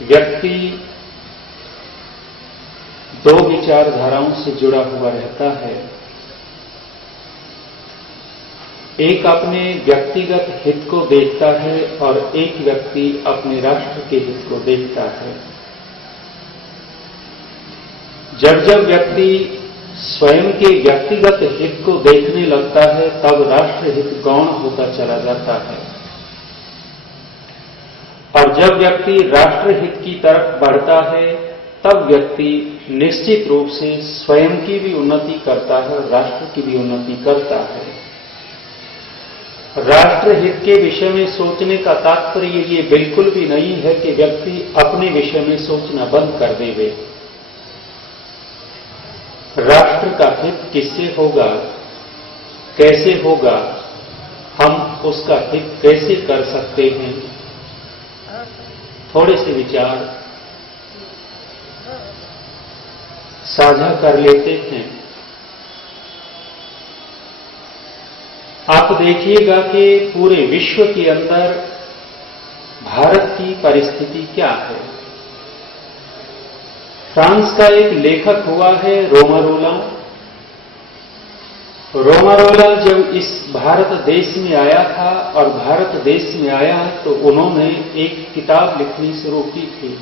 व्यक्ति दो विचारधाराओं से जुड़ा हुआ रहता है। एक अपने व्यक्तिगत हित को देखता है और एक व्यक्ति अपने राष्ट्र के हित को देखता है। जब जब व्यक्ति स्वयं के व्यक्तिगत हित को देखने लगता है तब राष्ट्र हित गौण होता चला जाता है, और जब व्यक्ति राष्ट्र हित की तरफ बढ़ता है तब व्यक्ति निश्चित रूप से स्वयं की भी उन्नति करता है और राष्ट्र की भी उन्नति करता है। राष्ट्र हित के विषय में सोचने का तात्पर्य ये बिल्कुल भी नहीं है कि व्यक्ति अपने विषय में सोचना बंद कर देवे। राष्ट्र का हित किससे होगा, कैसे होगा, हम उसका हित कैसे कर सकते हैं, थोड़े से विचार साझा कर लेते हैं। आप देखिएगा कि पूरे विश्व के अंदर भारत की परिस्थिति क्या है। फ्रांस का एक लेखक हुआ है रोमारोला। रोमारोला जब इस भारत देश में आया था और भारत देश में आया तो उन्होंने एक किताब लिखनी शुरू की थी।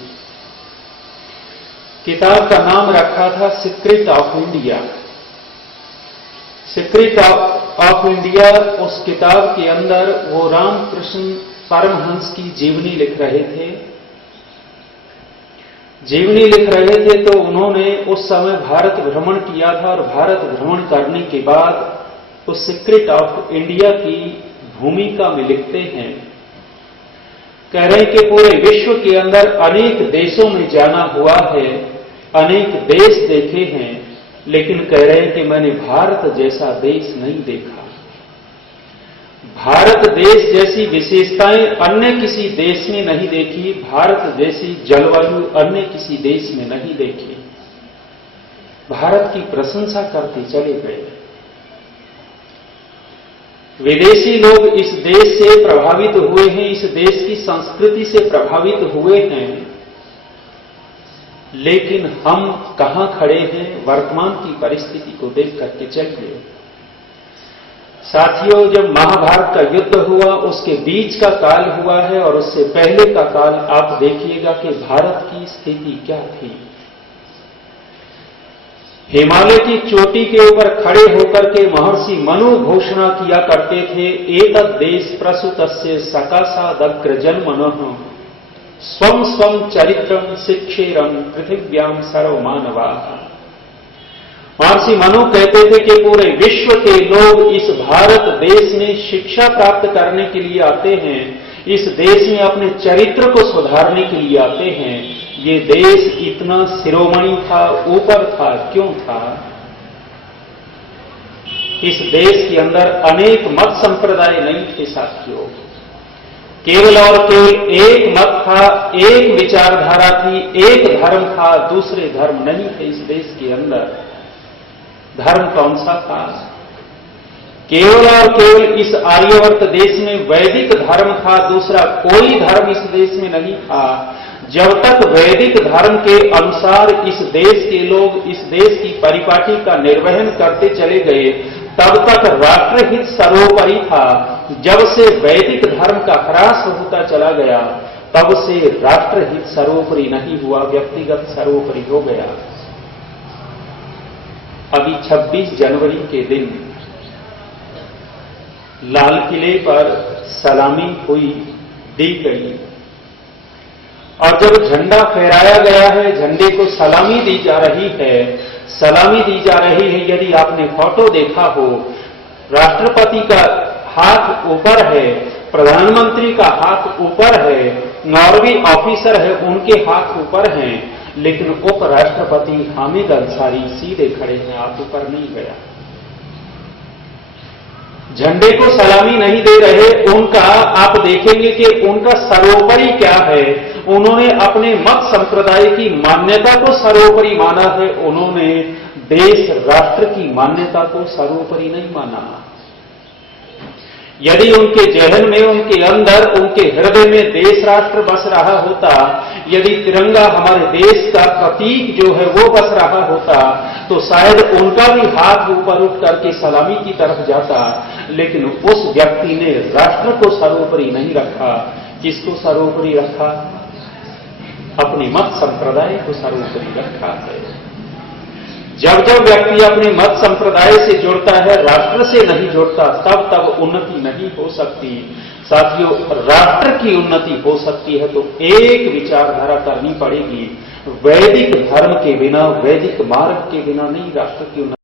किताब का नाम रखा था secret of India. Secret of India, उस किताब के अंदर वो रामकृष्ण परमहंस की जीवनी लिख रहे थे। जीवनी लिख रहे थे तो उन्होंने उस समय भारत भ्रमण किया था और भारत भ्रमण करने के बाद उस सीक्रेट ऑफ इंडिया की भूमिका में लिखते हैं, कह रहे हैं कि पूरे विश्व के अंदर अनेक देशों में जाना हुआ है, अनेक देश देखे हैं, लेकिन कह रहे हैं कि मैंने भारत जैसा देश नहीं देखा। भारत देश जैसी विशेषताएं अन्य किसी देश में नहीं देखी, भारत जैसी जलवायु अन्य किसी देश में नहीं देखी। भारत की प्रशंसा करते चले गए। विदेशी लोग इस देश से प्रभावित हुए हैं, इस देश की संस्कृति से प्रभावित हुए हैं, लेकिन हम कहां खड़े हैं वर्तमान की परिस्थिति को देख करके चलिए। साथियों, जब महाभारत का युद्ध हुआ उसके बीच का काल हुआ है और उससे पहले का काल आप देखिएगा कि भारत की स्थिति क्या थी। हिमालय की चोटी के ऊपर खड़े होकर के महर्षि मनु घोषणा किया करते थे, एतद् देश प्रसूतस्य सकाशादग्र जन्मनः स्वं स्वं चरित्रं शिक्षेरं पृथिव्याम सर्वमानवाः। महर्षि मनु कहते थे कि पूरे विश्व के लोग इस भारत देश में शिक्षा प्राप्त करने के लिए आते हैं, इस देश में अपने चरित्र को सुधारने के लिए आते हैं। ये देश इतना शिरोमणि था, ऊपर था, क्यों था? इस देश के अंदर अनेक मत संप्रदाय नहीं थे साथियों, केवल और केवल एक मत था, एक विचारधारा थी, एक धर्म था, दूसरे धर्म नहीं थे इस देश के अंदर। धर्म कौन सा था? केवल और केवल इस आर्यवर्त देश में वैदिक धर्म था, दूसरा कोई धर्म इस देश में नहीं था। जब तक वैदिक धर्म के अनुसार इस देश के लोग इस देश की परिपाटी का निर्वहन करते चले गए तब तक राष्ट्रहित सर्वोपरि था। जब से वैदिक धर्म का ह्रास होता चला गया तब से राष्ट्रहित सर्वोपरि नहीं हुआ, व्यक्तिगत सर्वोपरि हो गया। अभी 26 जनवरी के दिन लाल किले पर सलामी हुई, दी गई, और जब झंडा फहराया गया है, झंडे को सलामी दी जा रही है, सलामी दी जा रही है। यदि आपने फोटो देखा हो, राष्ट्रपति का हाथ ऊपर है, प्रधानमंत्री का हाथ ऊपर है, नॉर्वे ऑफिसर है उनके हाथ ऊपर हैं, लेकिन उपराष्ट्रपति हामिद अंसारी सीधे खड़े हैं, हाथ ऊपर नहीं गया। झंडे को सलामी नहीं दे रहे। उनका आप देखेंगे कि उनका सर्वोपरि क्या है। उन्होंने अपने मत संप्रदाय की मान्यता को सर्वोपरि माना है, उन्होंने देश राष्ट्र की मान्यता को सर्वोपरि नहीं माना। यदि उनके जहन में, उनके अंदर, उनके हृदय में देश राष्ट्र बस रहा होता, यदि तिरंगा हमारे देश का प्रतीक जो है वो बस रहा होता, तो शायद उनका भी हाथ ऊपर उठ करके सलामी की तरफ जाता। लेकिन उस व्यक्ति ने राष्ट्र को सर्वोपरि नहीं रखा। किसको सर्वोपरि रखा? अपने मत संप्रदाय को सर्वोपरि रखा है। जब जब व्यक्ति अपने मत संप्रदाय से जुड़ता है, राष्ट्र से नहीं जुड़ता, तब उन्नति नहीं हो सकती। साथियों, राष्ट्र की उन्नति हो सकती है तो एक विचारधारा करनी पड़ेगी। वैदिक धर्म के बिना, वैदिक मार्ग के बिना नहीं राष्ट्र की उन्नति